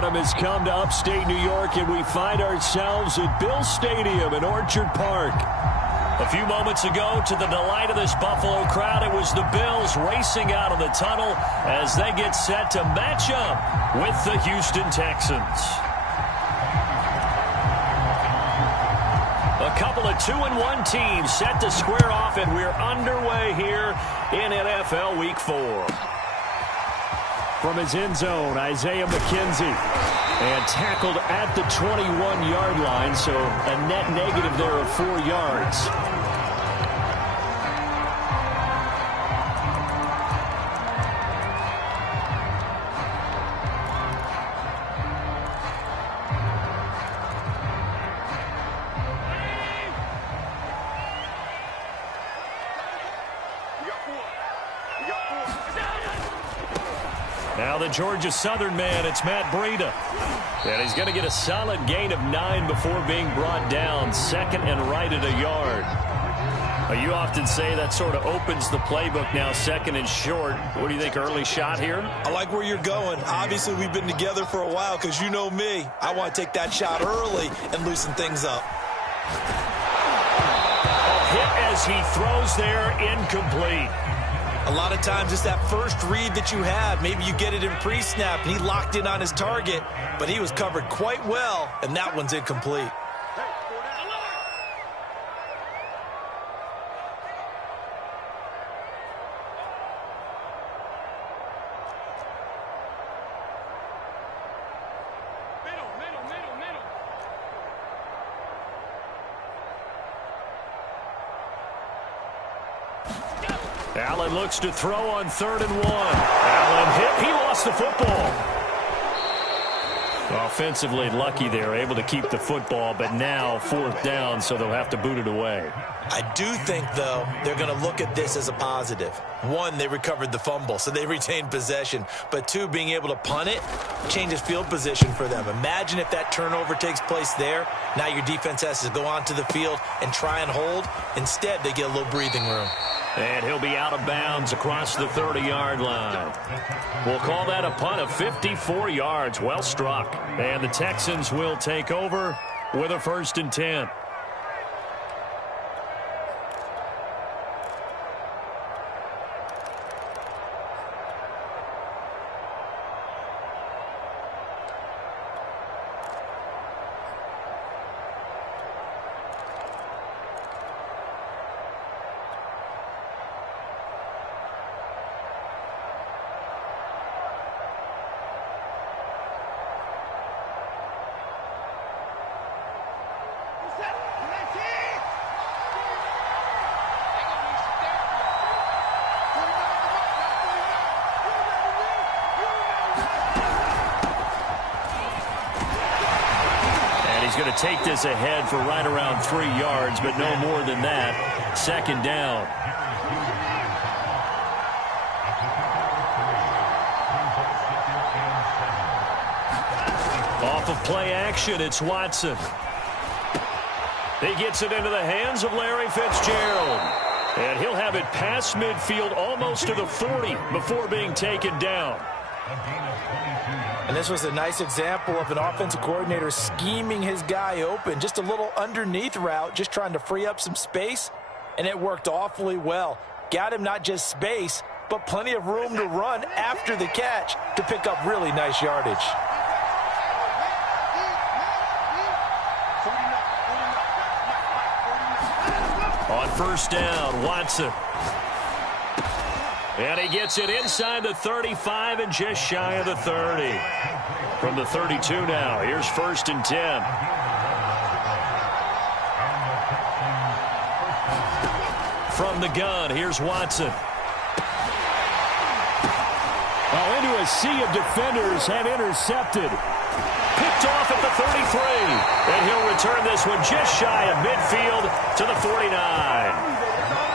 Autumn has come to upstate New York, and we find ourselves at Bill Stadium in Orchard Park. A few moments ago, to the delight of this Buffalo crowd, it was the Bills racing out of the tunnel as they get set to match up with the Houston Texans. A couple of 2-1 teams set to square off, and we're underway here in NFL Week 4. From his end zone, Isaiah McKenzie. And tackled at the 21-yard line, so a net negative there of 4 yards. Now the Georgia Southern man, it's Matt Breida. And he's going to get a solid gain of 9 before being brought down. Second and right at a yard. You often say that sort of opens the playbook now, second and short. What do you think, early shot here? I like where you're going. Obviously, we've been together for a while because you know me. I want to take that shot early and loosen things up. A hit as he throws there, incomplete. A lot of times it's that first read that you have. Maybe you get it in pre-snap, and he locked in on his target, but he was covered quite well, and that one's incomplete. Allen looks to throw on 3rd and 1. Allen hit. He lost the football. Offensively lucky there, able to keep the football, but now 4th down, so they'll have to boot it away. I do think, though, they're going to look at this as a positive. 1, they recovered the fumble, so they retained possession. But 2, being able to punt it changes field position for them. Imagine if that turnover takes place there. Now your defense has to go onto the field and try and hold. Instead, they get a little breathing room. And he'll be out of bounds across the 30-yard line. We'll call that a punt of 54 yards. Well struck. And the Texans will take over with a 1st and 10. Going to take this ahead for right around 3 yards, but no more than that. 2nd down. Off of play action, it's Watson. He gets it into the hands of Larry Fitzgerald. And he'll have it past midfield almost to the 40 before being taken down. And this was a nice example of an offensive coordinator scheming his guy open. Just a little underneath route, just trying to free up some space, and it worked awfully well. Got him not just space, but plenty of room to run after the catch to pick up really nice yardage. On 1st down, Watson. And he gets it inside the 35 and just shy of the 30. From the 32 now, here's 1st and 10. From the gun, here's Watson. Well, into a sea of defenders and intercepted. Picked off at the 33. And he'll return this one just shy of midfield to the 49.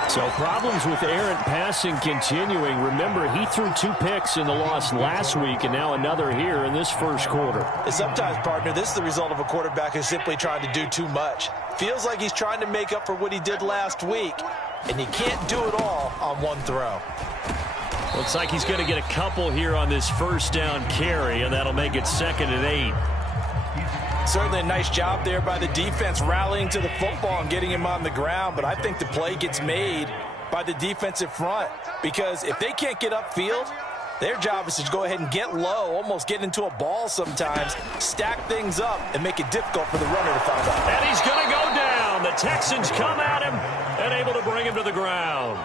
So problems with errant passing continuing. Remember, he threw 2 picks in the loss last week and now another here in this 1st quarter. And sometimes, partner, this is the result of a quarterback who's simply trying to do too much. Feels like he's trying to make up for what he did last week, and you can't do it all on one throw. Looks like he's going to get a couple here on this first down carry, and that'll make it 2nd and 8. Certainly a nice job there by the defense rallying to the football and getting him on the ground, but I think the play gets made by the defensive front because if they can't get upfield, their job is to go ahead and get low, almost get into a ball sometimes, stack things up, and make it difficult for the runner to find out. And he's going to go down. The Texans come at him and able to bring him to the ground.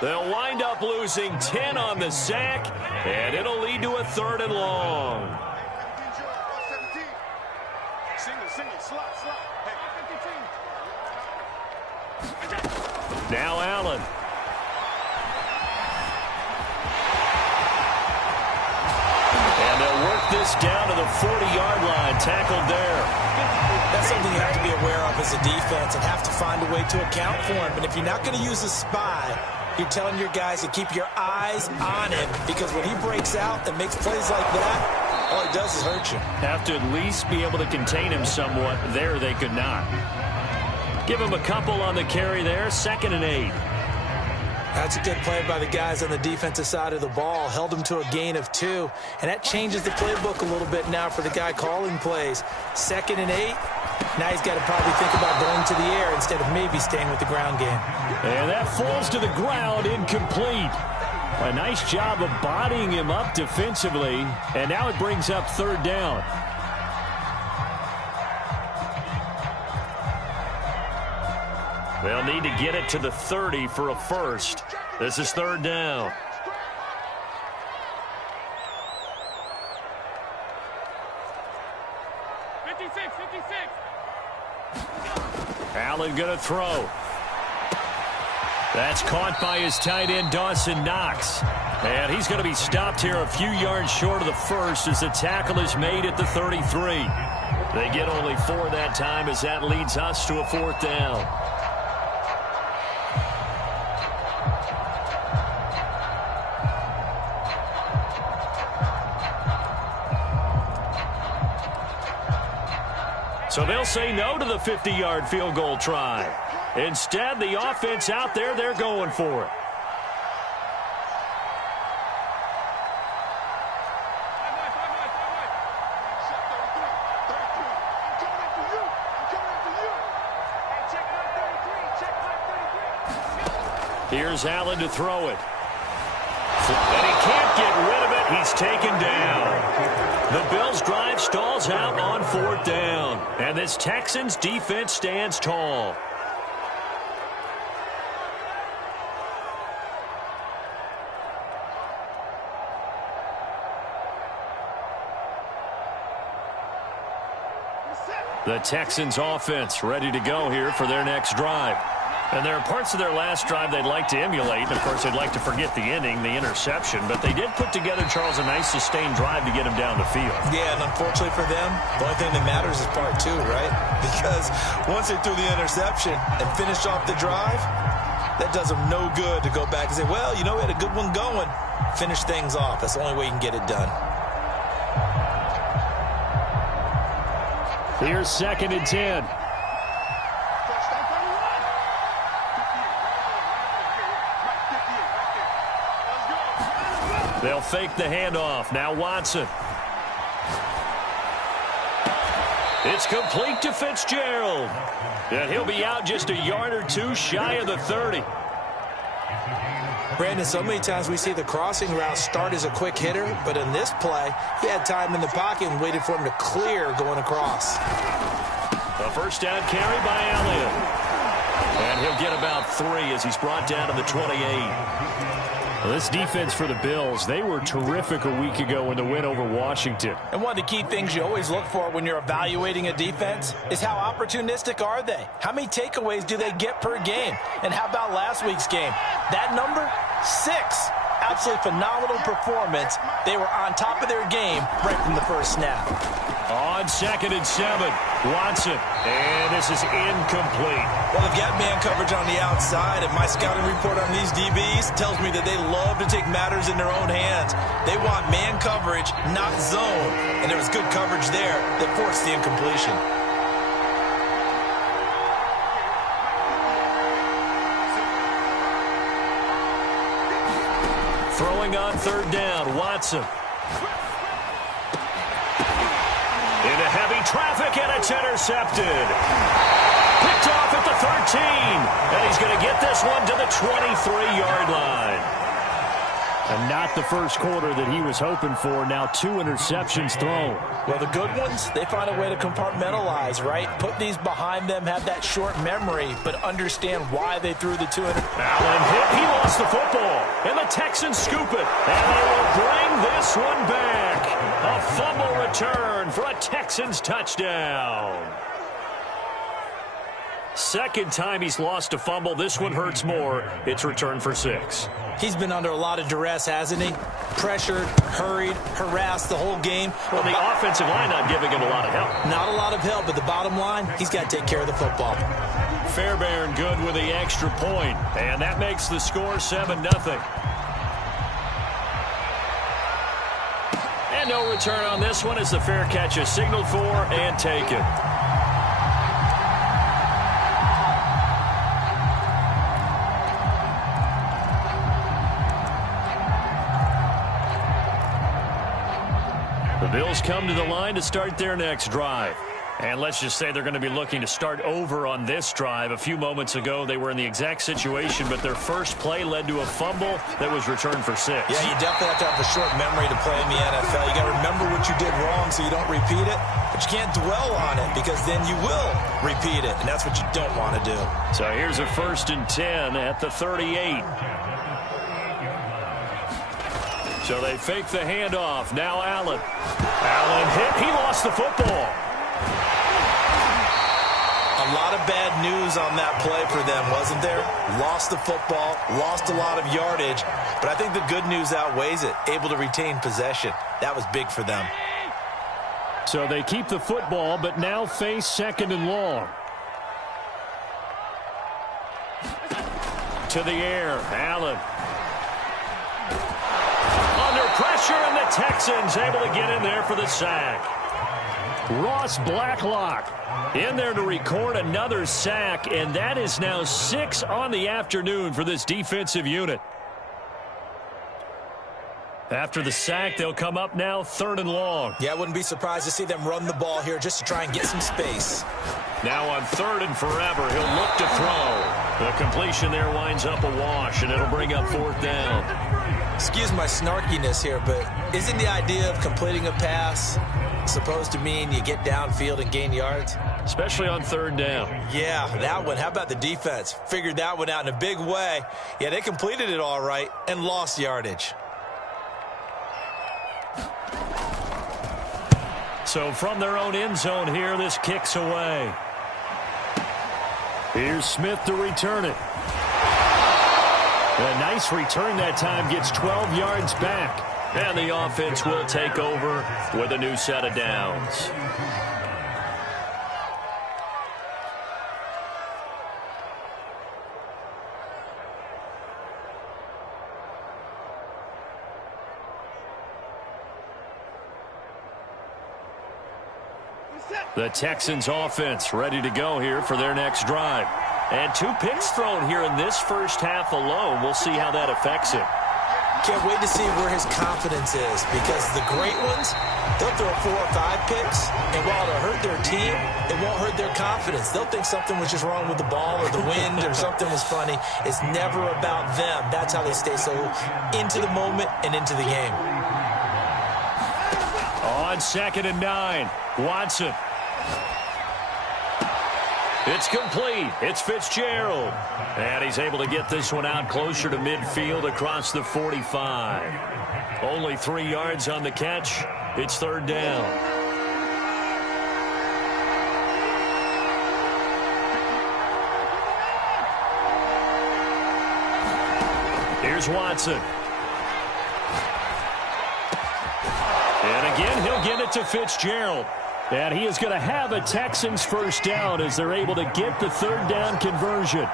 They'll wind up losing 10 on the sack, and it'll lead to a 3rd and long. Now Allen. And they'll work this down to the 40-yard line, tackled there. That's something you have to be aware of as a defense and have to find a way to account for him. And if you're not going to use a spy, you're telling your guys to keep your eyes on him because when he breaks out and makes plays like that, all he does is hurt you. Have to at least be able to contain him somewhat. There they could not. Give him a couple on the carry there, 2nd and 8. That's a good play by the guys on the defensive side of the ball. Held him to a gain of 2. And that changes the playbook a little bit now for the guy calling plays. 2nd and 8. Now he's got to probably think about going to the air instead of maybe staying with the ground game. And that falls to the ground, incomplete. A nice job of bodying him up defensively. And now it brings up 3rd down. They'll need to get it to the 30 for a first. This is 3rd down. Allen going to throw. That's caught by his tight end, Dawson Knox. And he's going to be stopped here a few yards short of the first as the tackle is made at the 33. They get only 4 that time as that leads us to a 4th down. So they'll say no to the 50-yard field goal try. Instead, the offense out there, they're going for it. Here's Allen to throw it. And he can't get rid of it. He's taken down. The Bills' drive stalls out on 4th down. And this Texans defense stands tall. The Texans offense ready to go here for their next drive. And there are parts of their last drive they'd like to emulate. And, of course, they'd like to forget the ending, the interception. But they did put together, Charles, a nice sustained drive to get him down the field. Yeah, and unfortunately for them, the only thing that matters is part 2, right? Because once they threw the interception and finished off the drive, that does them no good to go back and say, well, you know, we had a good one going. Finish things off. That's the only way you can get it done. Here's 2nd and 10. They'll fake the handoff. Now Watson. It's complete to Fitzgerald. And he'll be out just a yard or 2 shy of the 30. Brandon, so many times we see the crossing route start as a quick hitter, but in this play, he had time in the pocket and waited for him to clear going across. A first down carry by Elliott. And he'll get about 3 as he's brought down to the 28. Well, this defense for the Bills, they were terrific a week ago in the win over Washington. And one of the key things you always look for when you're evaluating a defense is how opportunistic are they? How many takeaways do they get per game? And how about last week's game? That number? 6. Absolutely phenomenal performance. They were on top of their game right from the first snap. On 2nd and 7, Watson. And this is incomplete. Well, they've got man coverage on the outside, and my scouting report on these DBs tells me that they love to take matters in their own hands. They want man coverage, not zone. And there was good coverage there that forced the incompletion. Throwing going on third down. Watson. Into heavy traffic, and it's intercepted. Picked off at the 13. And he's going to get this one to the 23-yard line. And not the first quarter that he was hoping for. Now 2 interceptions thrown. Well, the good ones, they find a way to compartmentalize, right? Put these behind them, have that short memory, but understand why they threw the 2 interceptions. Allen hit. He lost the football. And the Texans scoop it. And they will bring this one back. A fumble return for a Texans touchdown. Second time he's lost a fumble. This one hurts more. It's returned for 6. He's been under a lot of duress, hasn't he? Pressured, hurried, harassed the whole game. Well, the offensive line not giving him a lot of help. Not a lot of help, but the bottom line, he's got to take care of the football. Fairbairn good with the extra point. And that makes the score 7-0. And no return on this one as the fair catch is signaled for and taken. The Bills come to the line to start their next drive. And let's just say they're going to be looking to start over on this drive. A few moments ago, they were in the exact situation, but their first play led to a fumble that was returned for 6. Yeah, you definitely have to have a short memory to play in the NFL. You got to remember what you did wrong so you don't repeat it, but you can't dwell on it because then you will repeat it, and that's what you don't want to do. So here's a 1st and 10 at the 38. So they fake the handoff. Now Allen. Allen hit. He lost the football. A lot of bad news on that play for them, wasn't there? Lost the football, lost a lot of yardage, but I think the good news outweighs it. Able to retain possession. That was big for them. So they keep the football, but now face 2nd and long. To the air. Allen. Under pressure, and the Texans able to get in there for the sack. Ross Blacklock in there to record another sack, and that is now 6 on the afternoon for this defensive unit. After the sack, they'll come up now 3rd and long. Yeah, I wouldn't be surprised to see them run the ball here just to try and get some space. Now on 3rd and forever, he'll look to throw. The completion there winds up a wash, and it'll bring up 4th down. Excuse my snarkiness here, but isn't the idea of completing a pass supposed to mean you get downfield and gain yards? Especially on 3rd down. Yeah, that one. How about the defense? Figured that one out in a big way. Yeah, they completed it all right and lost yardage. So from their own end zone here, this kicks away. Here's Smith to return it. A nice return that time, gets 12 yards back. And the offense will take over with a new set of downs. The Texans offense ready to go here for their next drive. And 2 picks thrown here in this first half alone. We'll see how that affects him. Can't wait to see where his confidence is, because the great ones, they'll throw 4 or 5 picks, and while it'll hurt their team, it won't hurt their confidence. They'll think something was just wrong with the ball or the wind or something was funny. It's never about them. That's how they stay so into the moment and into the game. On 2nd and 9, Watson. It's complete. It's Fitzgerald. And he's able to get this one out closer to midfield across the 45. Only 3 yards on the catch. It's 3rd down. Here's Watson. And again, he'll get it to Fitzgerald. And he is going to have a Texans first down as they're able to get the 3rd down conversion.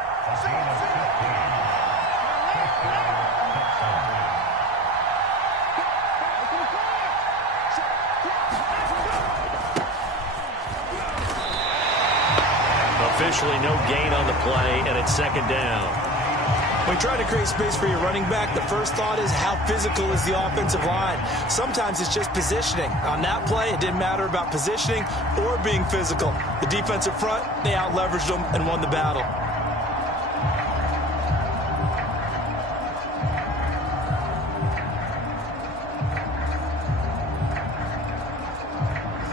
Officially no gain on the play, and it's 2nd down. When trying to create space for your running back, the first thought is how physical is the offensive line. Sometimes it's just positioning. On that play, it didn't matter about positioning or being physical. The defensive front, they out-leveraged them and won the battle.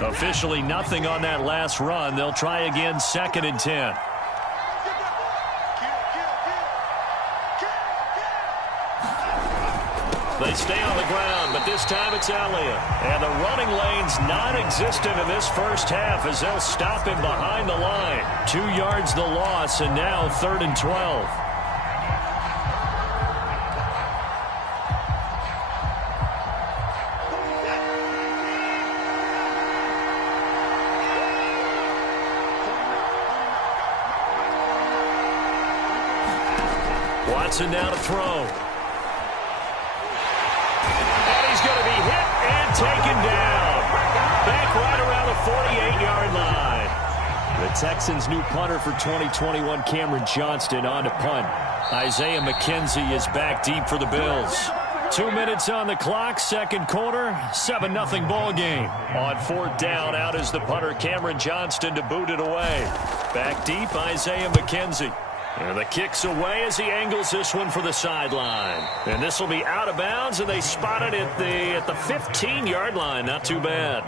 Officially nothing on that last run. They'll try again, 2nd and 10. They stay on the ground, but this time it's Elliott. And the running lane's non-existent in this first half as they'll stop him behind the line. 2 yards the loss, and now 3rd and 12. Watson now to throw. And he's going to be hit and taken down. Back right around the 48-yard line. The Texans' new punter for 2021, Cameron Johnston, on to punt. Isaiah McKenzie is back deep for the Bills. 2 minutes on the clock, second quarter, 7-0 ball game. On 4th down, out is the punter, Cameron Johnston, to boot it away. Back deep, Isaiah McKenzie. And the kick's away as he angles this one for the sideline. And this will be out of bounds, and they spot it at the 15-yard line. Not too bad.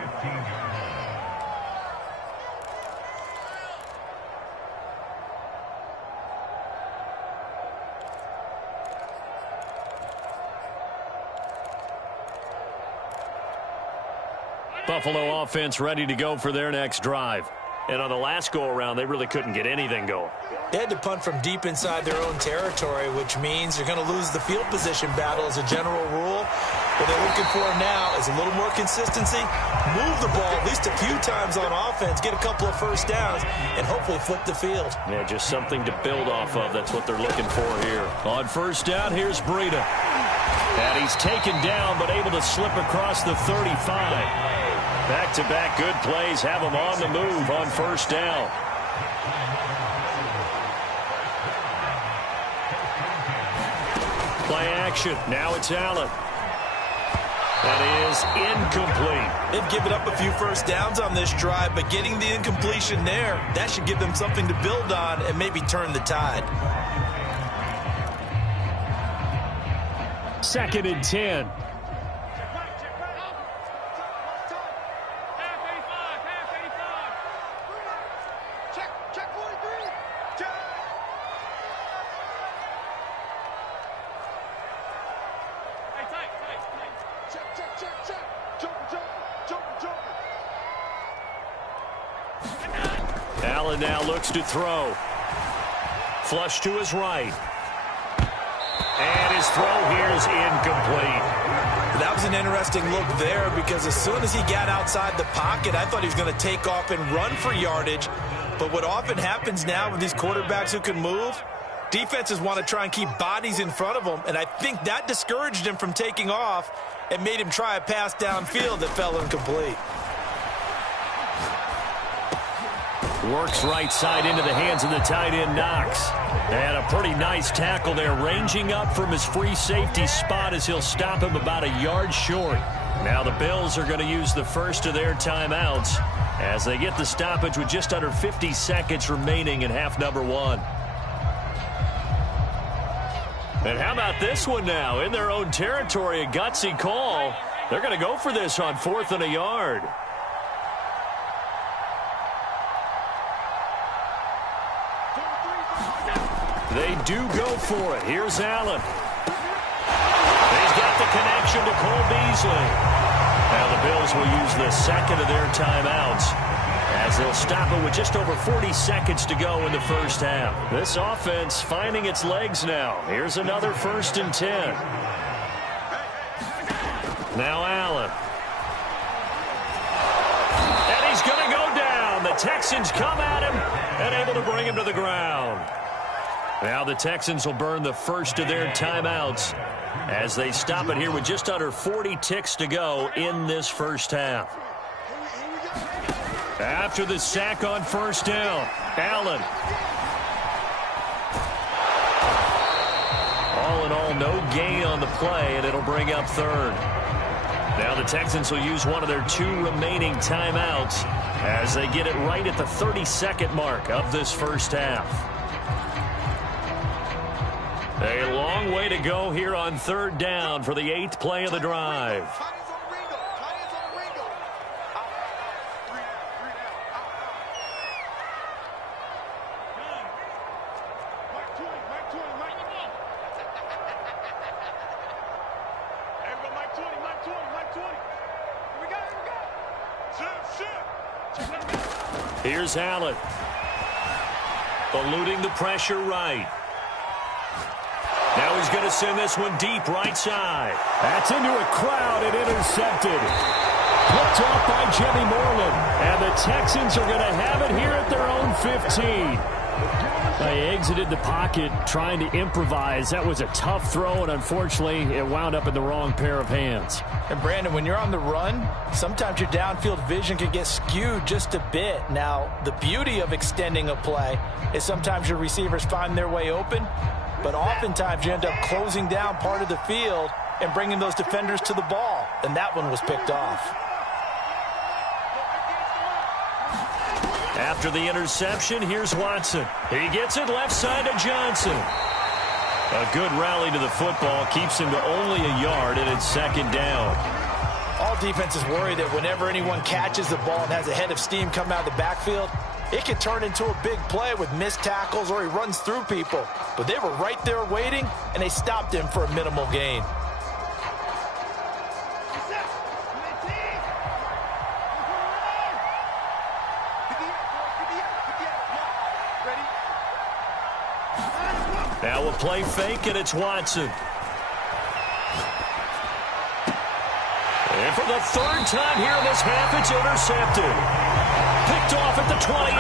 Buffalo offense ready to go for their next drive. And on the last go-around, they really couldn't get anything going. They had to punt from deep inside their own territory, which means they're going to lose the field position battle as a general rule. What they're looking for now is a little more consistency, move the ball at least a few times on offense, get a couple of first downs, and hopefully flip the field. Yeah, just something to build off of. That's what they're looking for here. On 1st down, here's Breida. And he's taken down, but able to slip across the 35. Back-to-back good plays have him on the move on 1st down. Play action. Now it's Allen. That is incomplete. They've given up a few first downs on this drive, but getting the incompletion there, that should give them something to build on and maybe turn the tide. 2nd and 10. Allen now looks to throw. Flush to his right. And his throw here is incomplete. That was an interesting look there because as soon as he got outside the pocket, I thought he was going to take off and run for yardage. But what often happens now with these quarterbacks who can move, defenses want to try and keep bodies in front of them, and I think that discouraged him from taking off and made him try a pass downfield that fell incomplete. Works right side into the hands of the tight end, Knox. And a pretty nice tackle there, ranging up from his free safety spot as he'll stop him about a yard short. Now the Bills are going to use the first of their timeouts as they get the stoppage with just under 50 seconds remaining in half number 1. And how about this one now? In their own territory, a gutsy call. They're going to go for this on 4th and a yard. They do go for it. Here's Allen. He's got the connection to Cole Beasley. Now the Bills will use the second of their timeouts as they'll stop it with just over 40 seconds to go in the first half. This offense finding its legs now. Here's another 1st and 10. Now Allen. And he's going to go down. The Texans come at him and able to bring him to the ground. Now the Texans will burn the first of their timeouts as they stop it here with just under 40 ticks to go in this first half. After the sack on 1st down, Allen. all in all, no gain on the play, and it'll bring up third. Now the Texans will use one of their 2 remaining timeouts as they get it right at the 30-second mark of this first half. A long way to go here on third down for the 8th play of the drive. Here's Allen. Eluding the pressure right. Now he's going to send this one deep right side. That's into a crowd and intercepted. Picked off by Jimmy Moreland. And the Texans are going to have it here at their own 15. They exited the pocket trying to improvise. That was a tough throw, and unfortunately, it wound up in the wrong pair of hands. And, Brandon, when you're on the run, sometimes your downfield vision can get skewed just a bit. Now, the beauty of extending a play is sometimes your receivers find their way open, but oftentimes you end up closing down part of the field and bringing those defenders to the ball, and that one was picked off. After the interception, here's Watson. He gets it left side to Johnson. A good rally to the football keeps him to only a yard, and it's second down. All defenses worry that whenever anyone catches the ball and has a head of steam come out of the backfield, it can turn into a big play with missed tackles or he runs through people. But they were right there waiting, and they stopped him for a minimal gain. Now a play fake, and it's Watson. And for the 3rd time here in this half, it's intercepted. Picked off at the 28.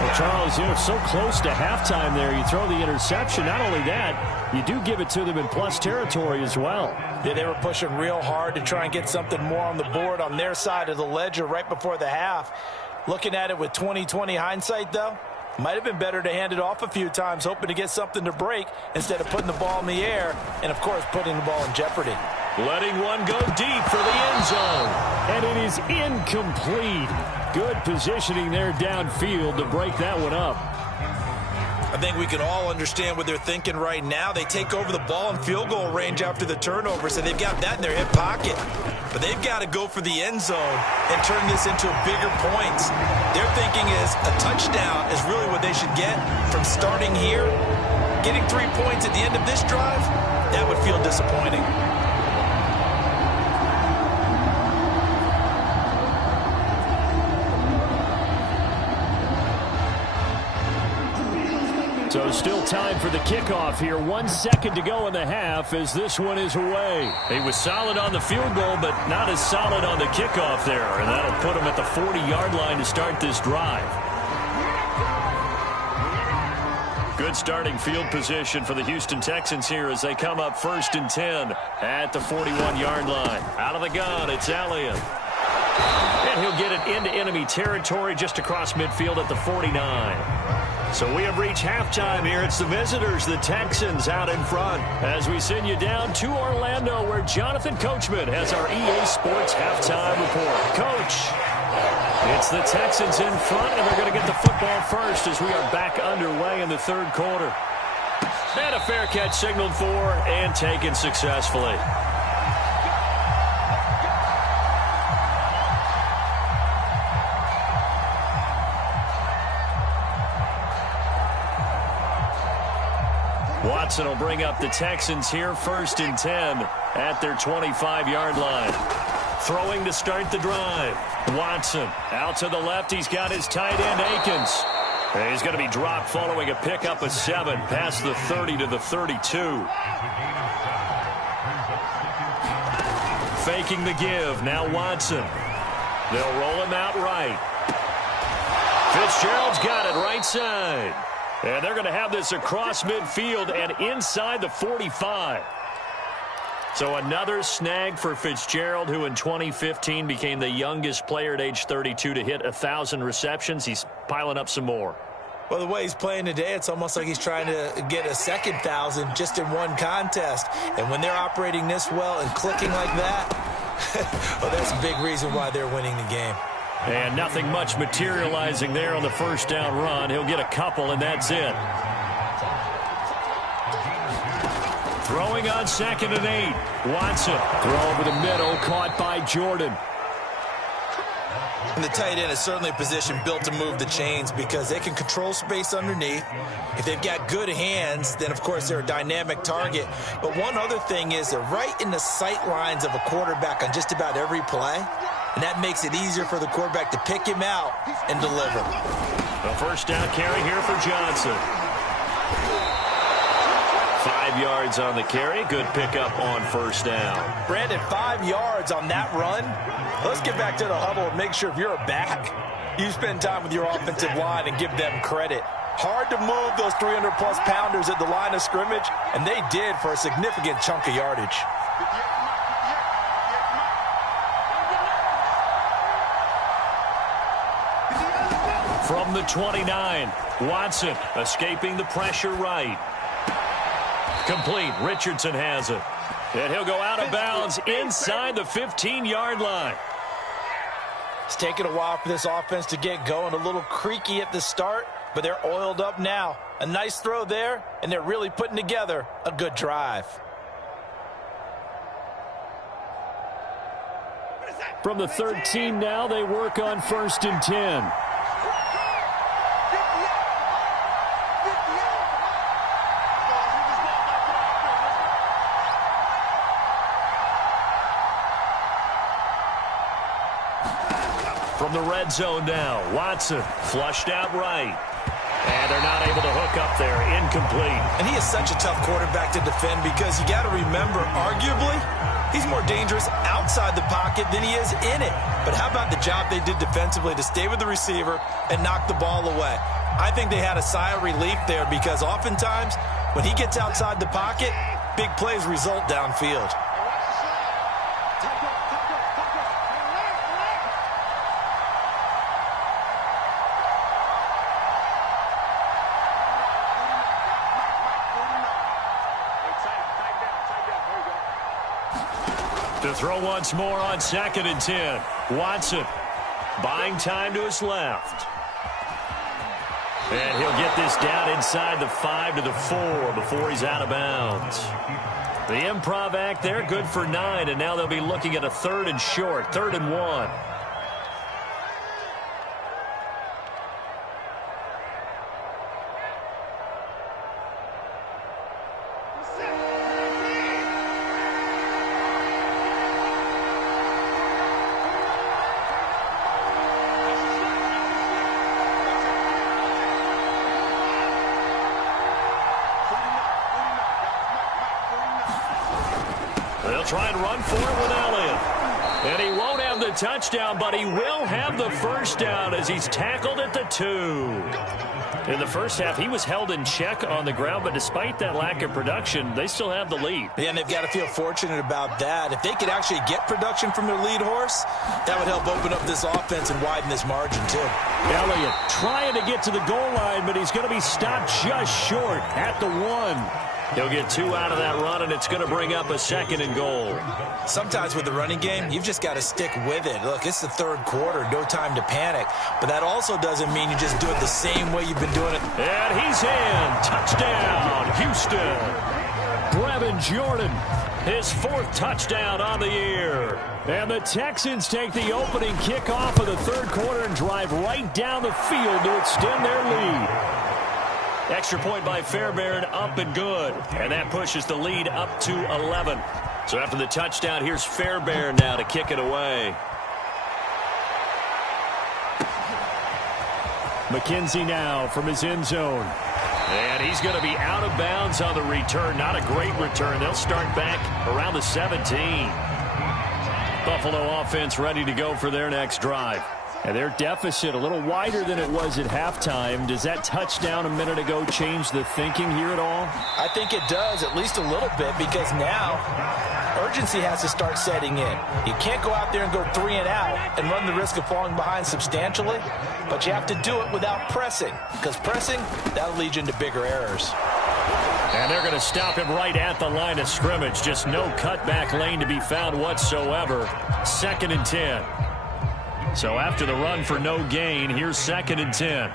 Well, Charles, you know, so close to halftime there. You throw the interception. Not only that, you do give it to them in plus territory as well. Yeah, they were pushing real hard to try and get something more on the board on their side of the ledger right before the half. Looking at it with 20/20 hindsight, though, might have been better to hand it off a few times, hoping to get something to break instead of putting the ball in the air and, of course, putting the ball in jeopardy. Letting one go deep for the end zone. And it is incomplete. Good positioning there downfield to break that one up. I think we can all understand what they're thinking right now. They take over the ball in field goal range after the turnover, so they've got that in their hip pocket. But they've got to go for the end zone and turn this into bigger points. Their thinking is a touchdown is really what they should get from starting here. Getting 3 points at the end of this drive, that would feel disappointing. So still time for the kickoff here. 1 second to go in the half as this one is away. He was solid on the field goal, but not as solid on the kickoff there. And that'll put him at the 40-yard line to start this drive. Good starting field position for the Houston Texans here as they come up 1st and 10 at the 41-yard line. Out of the gun, it's Elliott. And he'll get it into enemy territory just across midfield at the 49. So we have reached halftime here. It's the visitors, the Texans, out in front. As we send you down to Orlando, where Jonathan Coachman has our EA Sports halftime report. Coach, it's the Texans in front, and they're going to get the football first as we are back underway in the 3rd quarter. And a fair catch signaled for and taken successfully. Watson will bring up the Texans here 1st and 10 at their 25-yard line. Throwing to start the drive. Watson out to the left. He's got his tight end Akins. And he's going to be dropped following a pickup of 7 past the 30 to the 32. Faking the give. Now Watson. They'll roll him out right. Fitzgerald's got it right side. And they're going to have this across midfield and inside the 45. So another snag for Fitzgerald, who in 2015 became the youngest player at age 32 to hit 1,000 receptions. He's piling up some more. Well, the way he's playing today, it's almost like he's trying to get a second 1,000 just in one contest. And when they're operating this well and clicking like that, well, that's a big reason why they're winning the game. And nothing much materializing there on the first down run. He'll get a couple, and that's it. Throwing on 2nd and 8. Watson. Throw over the middle, caught by Jordan. And the tight end is certainly a position built to move the chains because they can control space underneath. If they've got good hands, then, of course, they're a dynamic target. But one other thing is they're right in the sight lines of a quarterback on just about every play. And that makes it easier for the quarterback to pick him out and deliver. The first down carry here for Johnson. 5 yards on the carry. Good pickup on first down. Brandon, 5 yards on that run. Let's get back to the huddle and make sure if you're a back, you spend time with your offensive line and give them credit. Hard to move those 300-plus pounders at the line of scrimmage, and they did for a significant chunk of yardage. From the 29, Watson escaping the pressure right. Complete. Richardson has it. And he'll go out of bounds inside the 15-yard line. It's taken a while for this offense to get going. A little creaky at the start, but they're oiled up now. A nice throw there, and they're really putting together a good drive. From the 13 now, they work on 1st and 10. From the red zone now, Watson flushed out right. And they're not able to hook up there. Incomplete. And he is such a tough quarterback to defend because you got to remember, arguably, he's more dangerous outside the pocket than he is in it. But how about the job they did defensively to stay with the receiver and knock the ball away? I think they had a sigh of relief there because oftentimes when he gets outside the pocket, big plays result downfield. To throw once more on 2nd and 10. Watson buying time to his left. And he'll get this down inside the 5 to the 4 before he's out of bounds. The improv act there, good for 9, and now they'll be looking at a 3rd and short, 3rd and 1. They'll try and run for it with Elliott. And he won't have the touchdown, but he will have the first down as he's tackled at the 2. In the first half, he was held in check on the ground, but despite that lack of production, they still have the lead. Yeah, and they've got to feel fortunate about that. If they could actually get production from their lead horse, that would help open up this offense and widen this margin, too. Elliott trying to get to the goal line, but he's going to be stopped just short at the 1. He'll get 2 out of that run, and it's going to bring up a 2nd and goal. Sometimes with the running game, you've just got to stick with it. Look, it's the 3rd quarter, no time to panic. But that also doesn't mean you just do it the same way you've been doing it. And he's in. Touchdown, Houston. Brevin Jordan, his 4th touchdown on the year. And the Texans take the opening kickoff of the 3rd quarter and drive right down the field to extend their lead. Extra point by Fairbairn, up and good. And that pushes the lead up to 11. So after the touchdown, here's Fairbairn now to kick it away. McKenzie now from his end zone. And he's going to be out of bounds on the return. Not a great return. They'll start back around the 17. Buffalo offense ready to go for their next drive. And their deficit a little wider than it was at halftime. Does that touchdown a minute ago change the thinking here at all? I think it does, at least a little bit, because now, urgency has to start setting in. You can't go out there and go 3 and out and run the risk of falling behind substantially, but you have to do it without pressing, because pressing, that'll lead you into bigger errors. And they're going to stop him right at the line of scrimmage. Just no cutback lane to be found whatsoever. 2nd and 10. So after the run for no gain, here's 2nd and 10.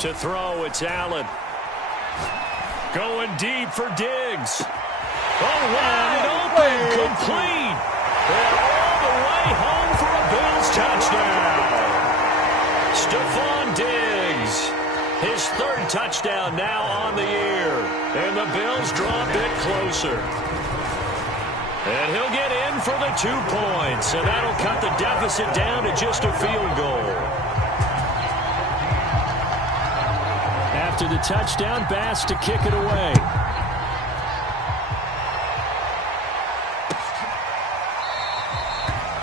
To throw, it's Allen. Going deep for Diggs. Wide open, complete. And all the way home for a Bills touchdown. Stephon Diggs, his 3rd touchdown now on the year. And the Bills draw a bit closer. And he'll get in for the 2 points. And that'll cut the deficit down to just a field goal. After the touchdown, Bass to kick it away.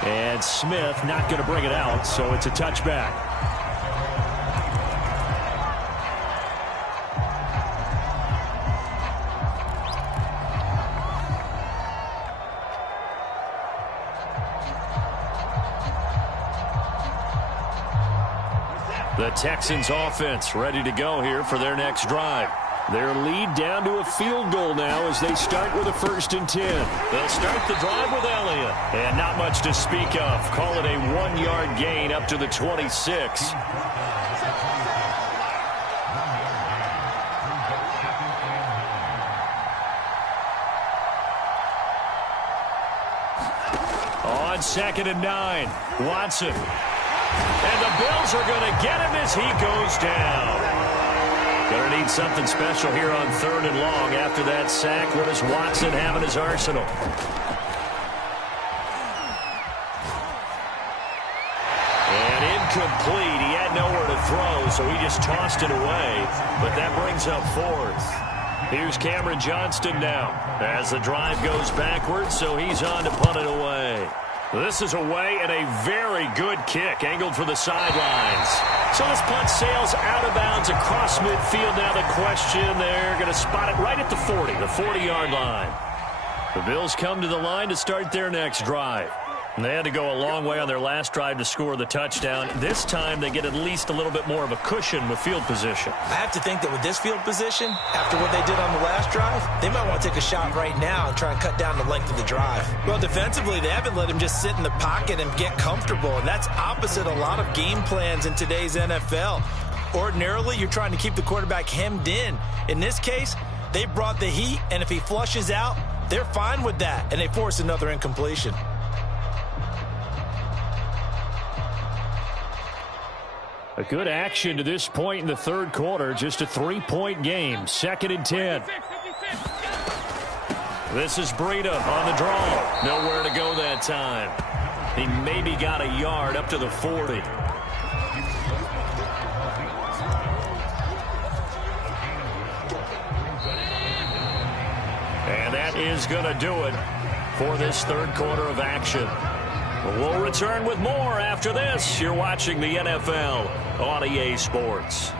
And Smith not going to bring it out, so it's a touchback. The Texans offense ready to go here for their next drive. Their lead down to a field goal now as they start with a 1st and 10. They'll start the drive with Elliott. And not much to speak of. Call it a 1-yard gain up to the 26. On 2nd and 9, Watson. And the Bills are going to get him as he goes down. Going to need something special here on 3rd and long after that sack. What does Watson have in his arsenal? And incomplete. He had nowhere to throw, so he just tossed it away. But that brings up 4th. Here's Cameron Johnston now as the drive goes backwards, so he's on to punt it away. This is away and a very good kick angled for the sidelines. So this punt sails out of bounds across midfield. Now the question, they're going to spot it right at the 40, the 40-yard line. The Bills come to the line to start their next drive. And they had to go a long way on their last drive to score the touchdown. This time they get at least a little bit more of a cushion with field position. I have to think that with this field position, after what they did on the last drive, they might want to take a shot right now and try and cut down the length of the drive. Well, defensively, they haven't let him just sit in the pocket and get comfortable, and that's opposite a lot of game plans in today's NFL. Ordinarily, you're trying to keep the quarterback hemmed in. In this case, they brought the heat, and if he flushes out, they're fine with that, and they force another incompletion. A good action to this point in the 3rd quarter. Just a 3-point game. 2nd and 10. This is Breida on the draw. Nowhere to go that time. He maybe got a yard up to the 40. And that is going to do it for this 3rd quarter of action. We'll return with more after this. You're watching the NFL on EA Sports.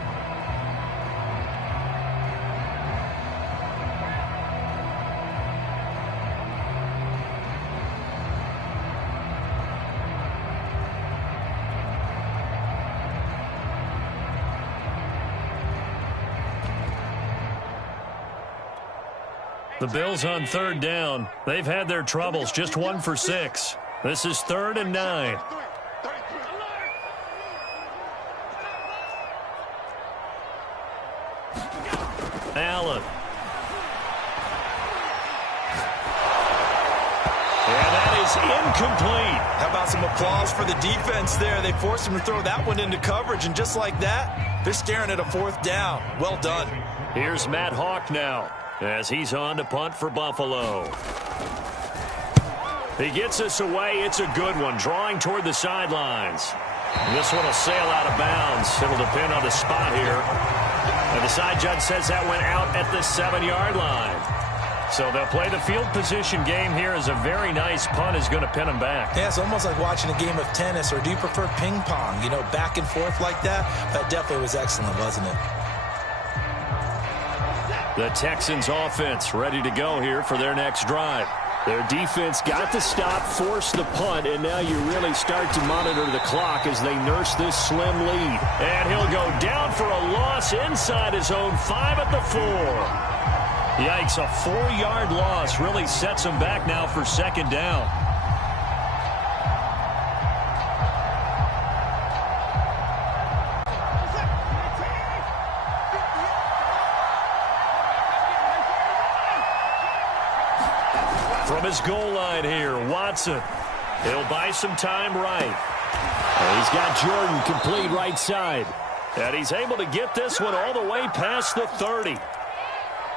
The Bills on 3rd down. They've had their troubles, just 1 for 6. This is 3rd and 9. Allen. And that is incomplete. How about some applause for the defense there? They forced him to throw that one into coverage, and just like that, they're staring at a 4th down. Well done. Here's Matt Hawk now as he's on to punt for Buffalo. He gets us away. It's a good one, drawing toward the sidelines. This one will sail out of bounds. It'll depend on the spot here. And the side judge says that went out at the 7-yard line. So they'll play the field position game here as a very nice punt is going to pin them back. Yeah, it's almost like watching a game of tennis, or do you prefer ping pong? You know, back and forth like that? That definitely was excellent, wasn't it? The Texans offense ready to go here for their next drive. Their defense got the stop, forced the punt, and now you really start to monitor the clock as they nurse this slim lead. And he'll go down for a loss inside his own 5 at the 4. Yikes, a 4-yard loss really sets him back now for second down. From his goal line here, Watson. He'll buy some time right. And he's got Jordan complete right side. And he's able to get this one all the way past the 30.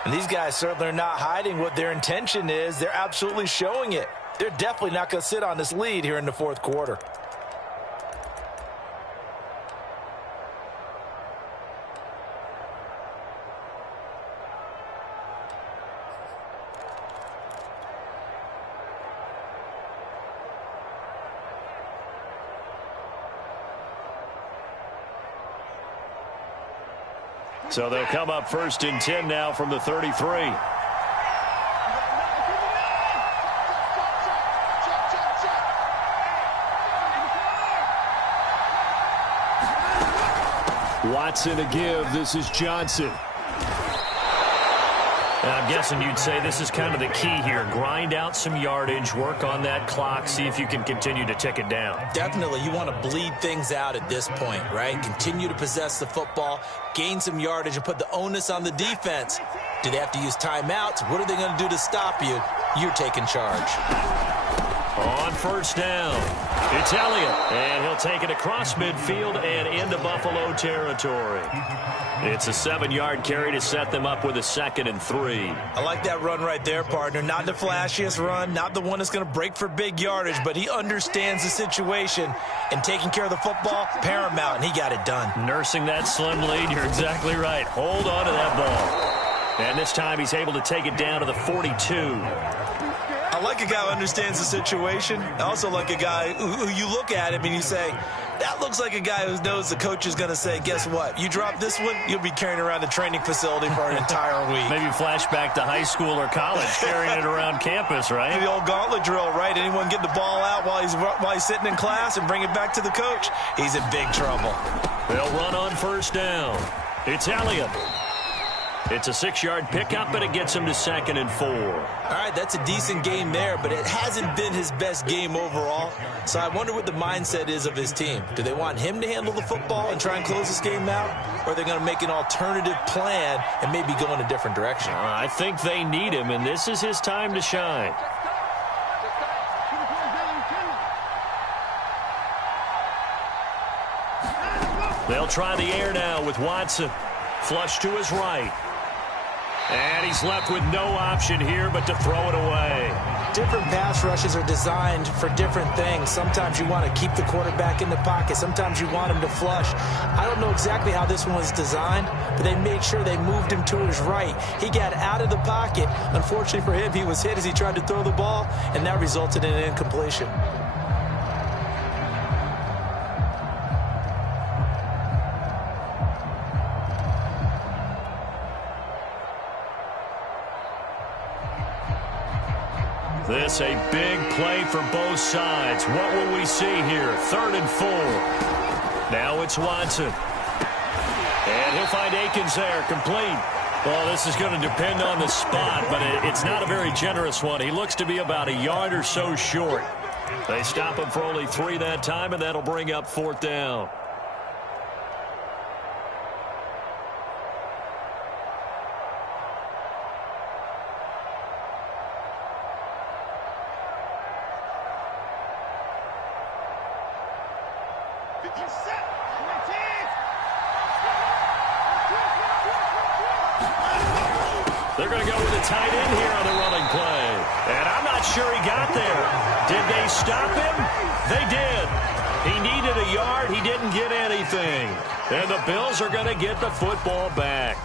And these guys certainly are not hiding what their intention is. They're absolutely showing it. They're definitely not going to sit on this lead here in the fourth quarter. So they'll come up 1st and 10 now from the 33. Watson to give. This is Johnson. I'm guessing you'd say this is kind of the key here. Grind out some yardage, work on that clock, see if you can continue to tick it down. Definitely. You want to bleed things out at this point, right? Continue to possess the football, gain some yardage, and put the onus on the defense. Do they have to use timeouts? What are they going to do to stop you? You're taking charge. On 1st down, it's Elliott, and he'll take it across midfield and into Buffalo territory. It's a 7-yard carry to set them up with a 2nd and 3. I like that run right there, partner. Not the flashiest run, not the one that's going to break for big yardage, but he understands the situation, and taking care of the football, paramount, and he got it done. Nursing that slim lead, you're exactly right. Hold on to that ball. And this time he's able to take it down to the 42. I like a guy who understands the situation. I also like a guy who you look at him and you say, that looks like a guy who knows the coach is going to say, guess what? You drop this one, you'll be carrying around the training facility for an entire week. Maybe flashback to high school or college, carrying it around campus, right? The old gauntlet drill, right? Anyone get the ball out while he's sitting in class and bring it back to the coach? He's in big trouble. They'll run on 1st down. It's Elliott. It's a 6-yard pickup, but it gets him to 2nd and 4. All right, that's a decent game there, but it hasn't been his best game overall. So I wonder what the mindset is of his team. Do they want him to handle the football and try and close this game out? Or are they going to make an alternative plan and maybe go in a different direction? I think they need him, and this is his time to shine. They'll try the air now with Watson. Flush to his right. And he's left with no option here but to throw it away. Different pass rushes are designed for different things. Sometimes you want to keep the quarterback in the pocket. Sometimes you want him to flush. I don't know exactly how this one was designed, but they made sure they moved him to his right. He got out of the pocket. Unfortunately for him, he was hit as he tried to throw the ball, and that resulted in an incompletion. This a big play for both sides. What will we see here? 3rd and 4. Now it's Watson. And he'll find Akins there, complete. Well, this is going to depend on the spot, but it's not a very generous one. He looks to be about a yard or so short. They stop him for only 3 that time, and that'll bring up 4th down. They're going to go with a tight end here on the running play. And I'm not sure he got there. Did they stop him? They did. He needed a yard. He didn't get anything. And the Bills are going to get the football back.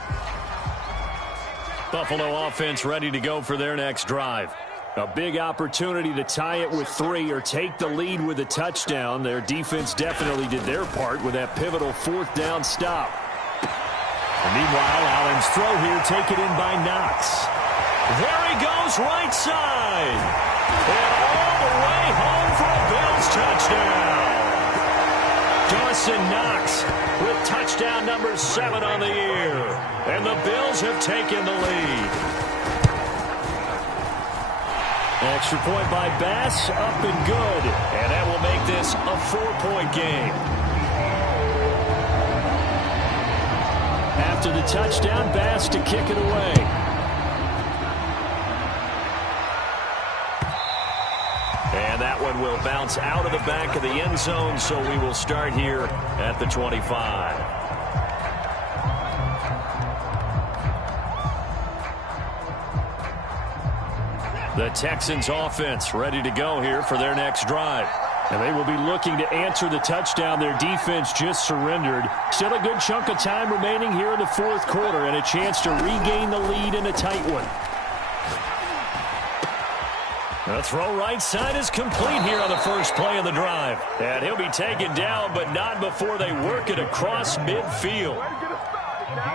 Buffalo offense ready to go for their next drive. A big opportunity to tie it with 3 or take the lead with a touchdown. Their defense definitely did their part with that pivotal 4th down stop. And meanwhile, Allen's throw here taken in by Knox. There he goes, right side. And all the way home for a Bills touchdown. Dawson Knox with touchdown number 7 on the year. And the Bills have taken the lead. Extra point by Bass, up and good. And that will make this a 4-point game. After the touchdown, Bass to kick it away. And that one will bounce out of the back of the end zone, so we will start here at the 25. The Texans offense ready to go here for their next drive. And they will be looking to answer the touchdown their defense just surrendered. Still a good chunk of time remaining here in the fourth quarter and a chance to regain the lead in a tight one. The throw right side is complete here on the first play of the drive. And he'll be taken down, but not before they work it across midfield.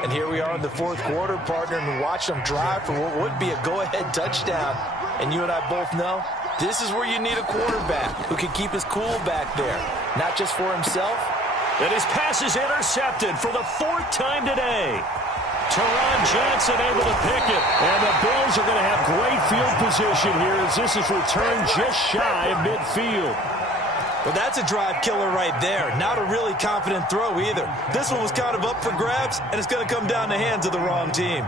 And here we are in the fourth quarter, partner, and watch them drive for what would be a go-ahead touchdown. And you and I both know this is where you need a quarterback who can keep his cool back there, not just for himself. And his pass is intercepted for the 4th time today. Teron Johnson able to pick it. And the Bills are going to have great field position here as this is returned just shy of midfield. Well, that's a drive killer right there. Not a really confident throw either. This one was kind of up for grabs, and it's going to come down the hands of the wrong team.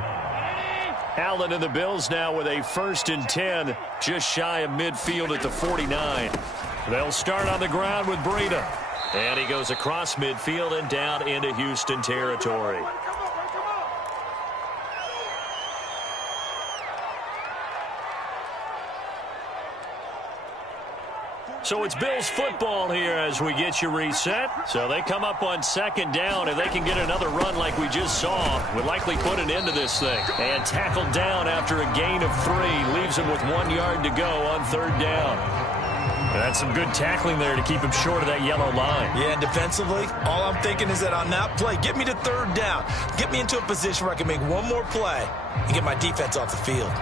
Allen and the Bills now with a 1st and 10, just shy of midfield at the 49. They'll start on the ground with Breida. And he goes across midfield and down into Houston territory. So it's Bills football here as we get you reset. So they come up on 2nd down. If they can get another run like we just saw, would likely put an end to this thing. And tackled down after a gain of 3. Leaves him with 1 yard to go on 3rd down. That's some good tackling there to keep him short of that yellow line. Yeah, and defensively, all I'm thinking is that on that play, get me to 3rd down. Get me into a position where I can make one more play and get my defense off the field.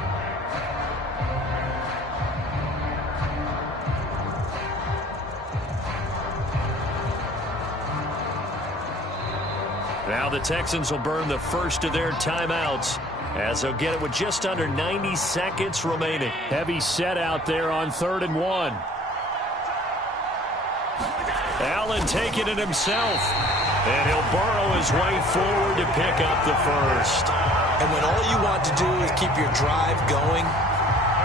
Now the Texans will burn the first of their timeouts as they'll get it with just under 90 seconds remaining. Heavy set out there on 3rd and 1. Allen taking it himself. And he'll burrow his way forward to pick up the first. And when all you want to do is keep your drive going,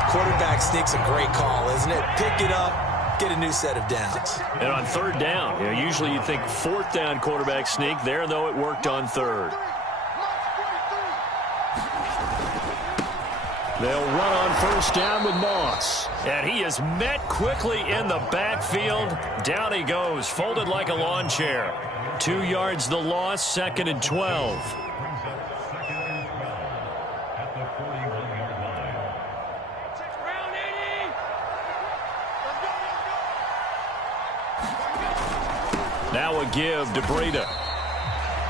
quarterback sneak's a great call, isn't it? Pick it up. Get a new set of downs. And on 3rd down, usually you think 4th down quarterback sneak. There, though, it worked on 3rd. They'll run on 1st down with Moss. And he is met quickly in the backfield. Down he goes, folded like a lawn chair. 2 yards the loss, 2nd and 12. Now a give to Breida.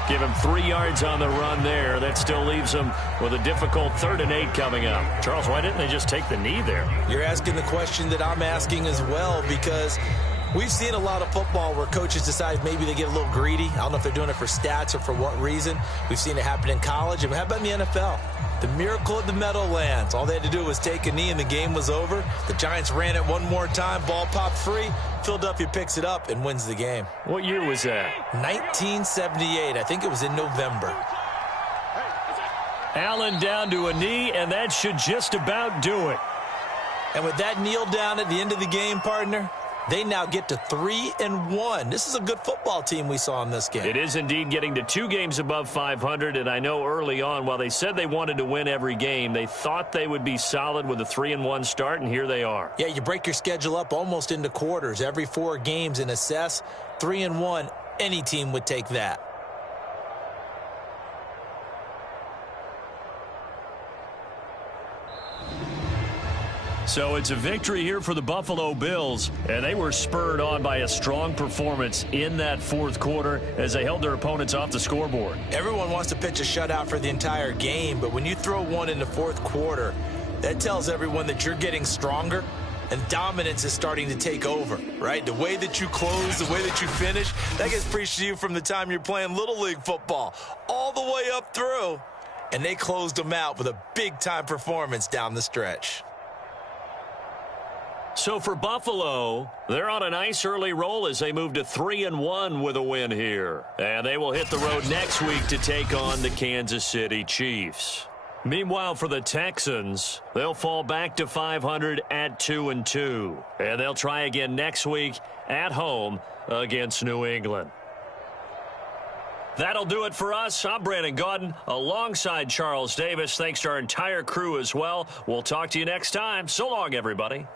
Give him 3 yards on the run there. That still leaves him with a difficult 3rd and 8 coming up. Charles, why didn't they just take the knee there? You're asking the question that I'm asking as well, because we've seen a lot of football where coaches decide maybe they get a little greedy. I don't know if they're doing it for stats or for what reason. We've seen it happen in college. And how about in the NFL? The miracle of the Meadowlands. All they had to do was take a knee and the game was over. The Giants ran it one more time. Ball popped free. Philadelphia picks it up and wins the game. What year was that? 1978. I think it was in November. Allen down to a knee, and that should just about do it. And with that kneel down at the end of the game, partner, they now get to 3-1. This is a good football team we saw in this game. It is indeed getting to 2 games above 500, and I know early on, while they said they wanted to win every game, they thought they would be solid with a 3-1 start, and here they are. Yeah, you break your schedule up almost into quarters, every 4 games, and assess 3-1. Any team would take that. So it's a victory here for the Buffalo Bills, and they were spurred on by a strong performance in that fourth quarter as they held their opponents off the scoreboard. Everyone wants to pitch a shutout for the entire game, but when you throw one in the fourth quarter, that tells everyone that you're getting stronger and dominance is starting to take over, right? The way that you close, the way that you finish, that gets preached to you from the time you're playing Little League football all the way up through, and they closed them out with a big-time performance down the stretch. So for Buffalo, they're on a nice early roll as they move to 3-1 with a win here. And they will hit the road next week to take on the Kansas City Chiefs. Meanwhile, for the Texans, they'll fall back to 500 at 2-2. And they'll try again next week at home against New England. That'll do it for us. I'm Brandon Gaudin alongside Charles Davis. Thanks to our entire crew as well. We'll talk to you next time. So long, everybody.